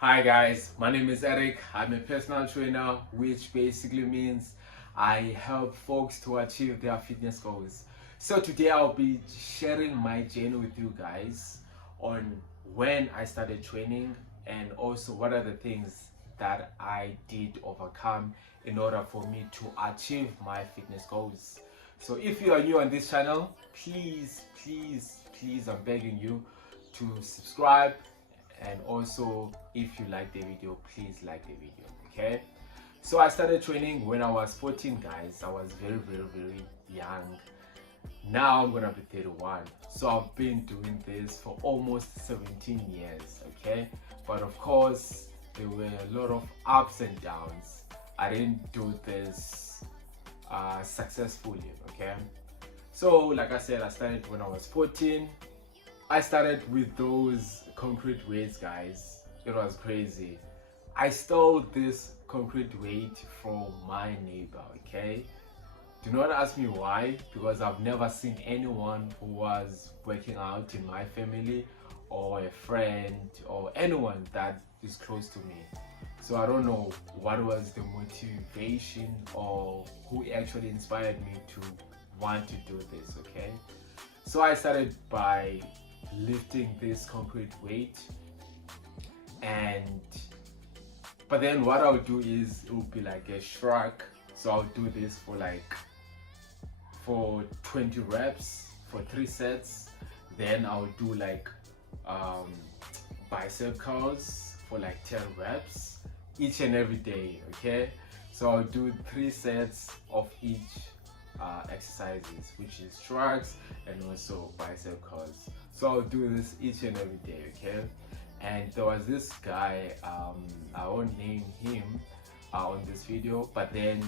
Hi guys, my name is Eric. I'm a personal trainer, which basically means I help folks to achieve their fitness goals. So today I'll be sharing my journey with you guys on when I started training and also what are the things that I did overcome in order for me to achieve my fitness goals. So if you are new on this channel, please, I'm begging you to subscribe, and also if you like the video, please like the video. Okay, so I started training when I was 14, guys. I was very young. Now I'm gonna be 31, so I've been doing this for almost 17 years. Okay, but of course there were a lot of ups and downs. I didn't do this successfully. Okay, so like I said, I started when I was 14. I started with those concrete weights, guys. It was crazy. I stole this concrete weight from my neighbor, okay? Do not ask me why, because I've never seen anyone who was working out in my family or a friend or anyone that is close to me. So I don't know what was the motivation or who actually inspired me to want to do this, okay? So I started by lifting this concrete weight, and but then what I'll do is it will be like a shrug. So I'll do this for 20 reps for 3 sets. Then I'll do like um, bicep curls for like 10 reps each and every day. Okay, so I'll do 3 sets of each exercises, which is shrugs and also bicep curls. So I'll do this each and every day. Okay, and there was this guy, I won't name him on this video, but then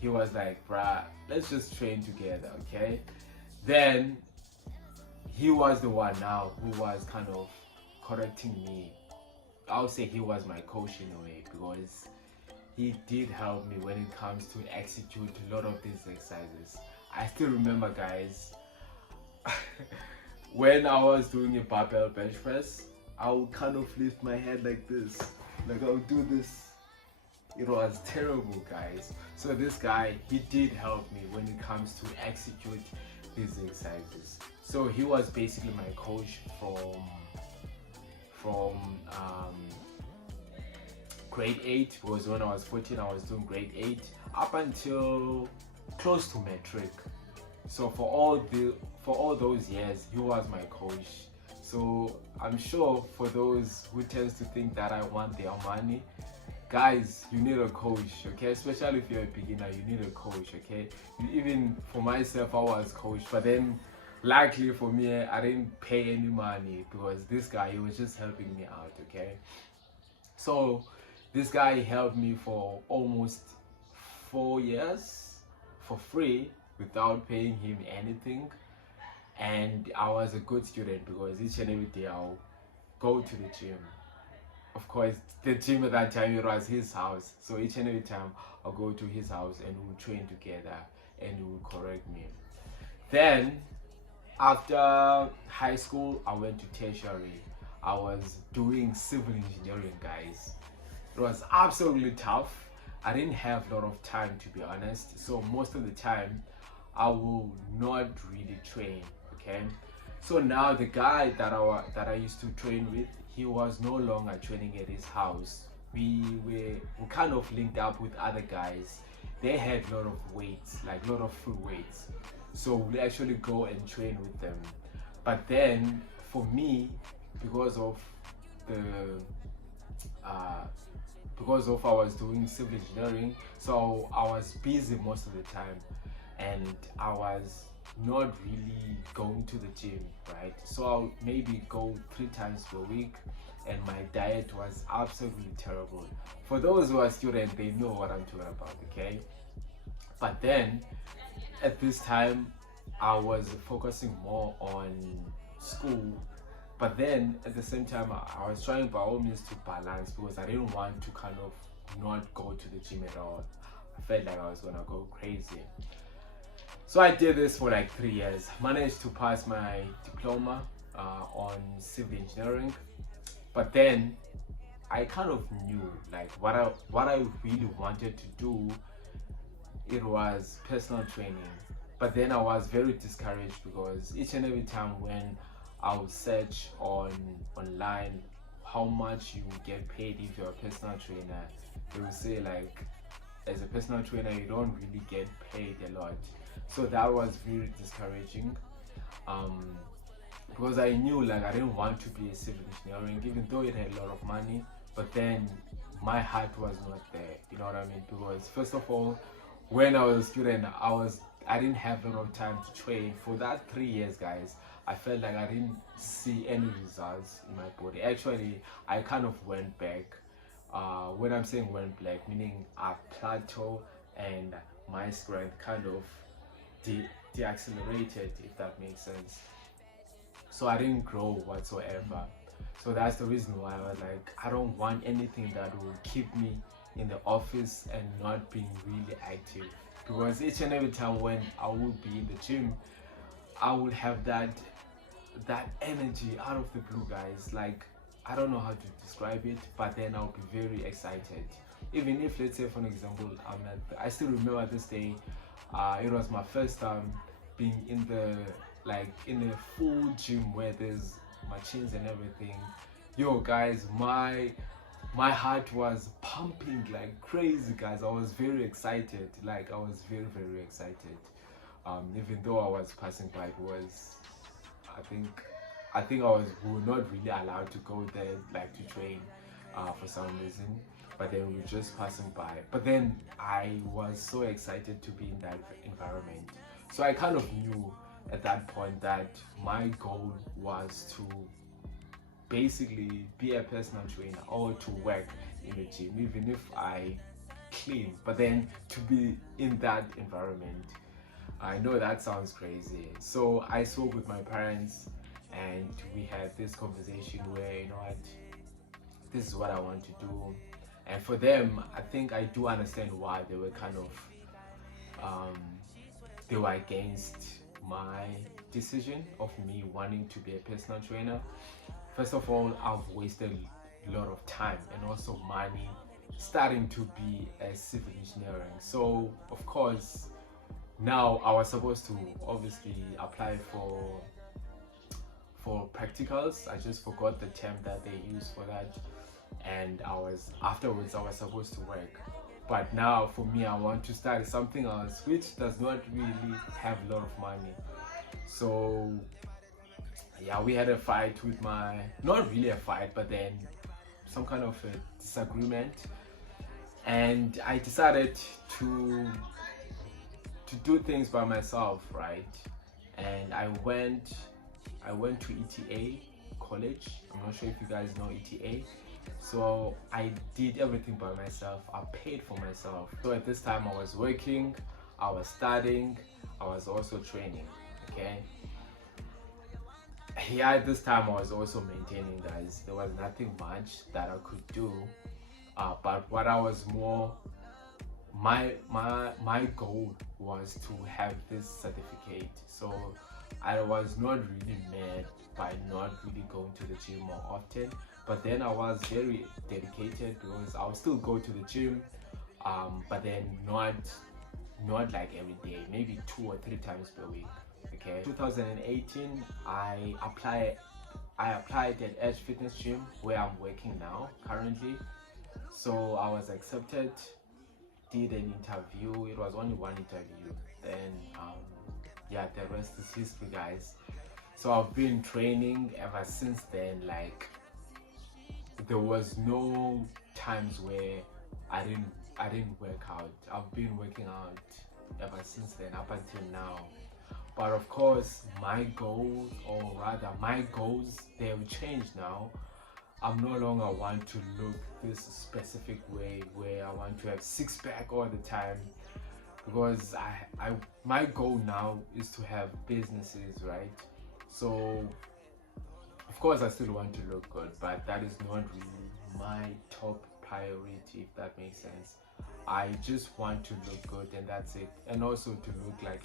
he was like, bruh, let's just train together. Okay, then he was the one now who was kind of correcting me. I'll say he was my coach in a way, because he did help me when it comes to execute a lot of these exercises. I still remember, guys, when I was doing a barbell bench press, I would kind of lift my head like this, like I would do this. It was terrible, guys. So this guy, he did help me when it comes to execute these exercises. So he was basically my coach from grade 8. Was when I was 14. I was doing grade 8 up until close to metric. So for all those years, he was my coach. So I'm sure for those who tends to think that I want their money, guys, you need a coach, okay? Especially if you're a beginner, you need a coach, okay? Even for myself, I was coached, but then luckily for me, I didn't pay any money, because this guy, he was just helping me out, okay? So this guy helped me for almost 4 years for free without paying him anything. And I was a good student, because each and every day I'll go to the gym. Of course, the gym at that time, it was his house. So each and every time I'll go to his house and we'll train together and he will correct me. Then after high school, I went to tertiary. I was doing civil engineering, guys. It was absolutely tough. I didn't have a lot of time, to be honest. So most of the time, I will not really train. Okay. So now the guy that I used to train with, he was no longer training at his house. We kind of linked up with other guys. They had a lot of weights, like a lot of free weights. So we actually go and train with them. But then for me, because of the I was doing civil engineering, so I was busy most of the time, and I was not really going to the gym, right? So I'll maybe go 3 times per week, and my diet was absolutely terrible. For those who are students, they know what I'm talking about, okay? But then at this time, I was focusing more on school, but then at the same time, I was trying by all means to balance, because I didn't want to kind of not go to the gym at all. I felt like I was gonna go crazy. So I did this for like 3 years. Managed to pass my diploma on civil engineering, but then I kind of knew like what I really wanted to do. It was personal training, but then I was very discouraged because each and every time when I would search online how much you would get paid if you're a personal trainer, they would say like as a personal trainer you don't really get paid a lot. So that was very discouraging, um, because I knew like I didn't want to be a civil engineering even though it had a lot of money, but then my heart was not there, you know what I mean? Because first of all, when I was a student, I didn't have a lot of time to train. For that 3 years, guys, I felt like I didn't see any results in my body. Actually, I kind of went back. When I'm saying went back, meaning I plateau and my strength kind of deaccelerated, if that makes sense. So I didn't grow whatsoever. So that's the reason why I was like, I don't want anything that will keep me in the office and not being really active, because each and every time when I would be in the gym, I would have that energy out of the blue, guys. Like, I don't know how to describe it, but then I'll be very excited. Even if, let's say for an example, I still remember this day, it was my first time being in the in a full gym where there's machines and everything. Yo guys, my heart was pumping like crazy, guys. I was very excited, like I was very excited. Even though I was passing by, it was, I think we were not really allowed to go there like to train, for some reason, but then we were just passing by. But then I was so excited to be in that environment, so I kind of knew at that point that my goal was to basically be a personal trainer or to work in the gym, even if I clean, but then to be in that environment. I know that sounds crazy. So I spoke with my parents and we had this conversation where, you know what, this is what I want to do. And for them, I think I do understand why they were kind of, they were against my decision of me wanting to be a personal trainer. First of all, I've wasted a lot of time and also money starting to be a civil engineering. So of course, now I was supposed to obviously apply for practicals. I just forgot the term that they use for that. And afterwards I was supposed to work. But now for me, I want to start something else which does not really have a lot of money. So yeah, we had a fight with not really a fight, but then some kind of a disagreement, and I decided to do things by myself, right? And I went to ETA college. I'm not sure if you guys know ETA. So I did everything by myself. I paid for myself. So at this time I was working, I was studying, I was also training. Okay. Yeah, at this time I was also maintaining, guys. There was nothing much that I could do. But what I was more my goal was to have this certificate. So I was not really mad by not really going to the gym more often, but then I was very dedicated because I would still go to the gym, but then not like every day, maybe 2 or 3 times per week. Okay. 2018 I applied at Edge Fitness Gym where I'm working now currently. So I was accepted, did an interview. It was only one interview. Then yeah, the rest is history, guys. So I've been training ever since then. Like, there was no times where I didn't work out. I've been working out ever since then up until now. But of course, my goals, or rather my goals, they have changed now. I'm no longer want to look this specific way where I want to have six pack all the time, because my goal now is to have businesses, right? So of course I still want to look good, but that is not really my top priority, if that makes sense. I just want to look good and that's it, and also to look like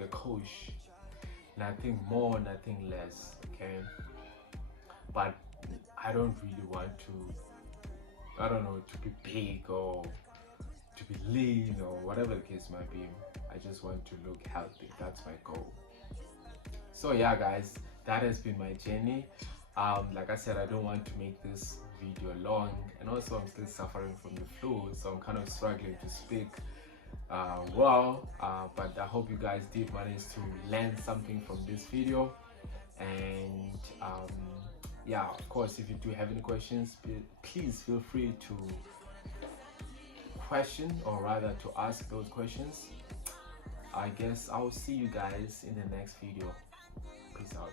a coach, nothing more, nothing less. Okay. But I don't really want to I don't know, to be big or to be lean or whatever the case might be. I just want to look healthy. That's my goal. So yeah, guys, that has been my journey. Like I said, I don't want to make this video long, and also I'm still suffering from the flu, so I'm kind of struggling to speak but I hope you guys did manage to learn something from this video. And yeah, of course, if you do have any questions, please feel free to question, or rather to ask those questions. I guess I'll see you guys in the next video. Peace out.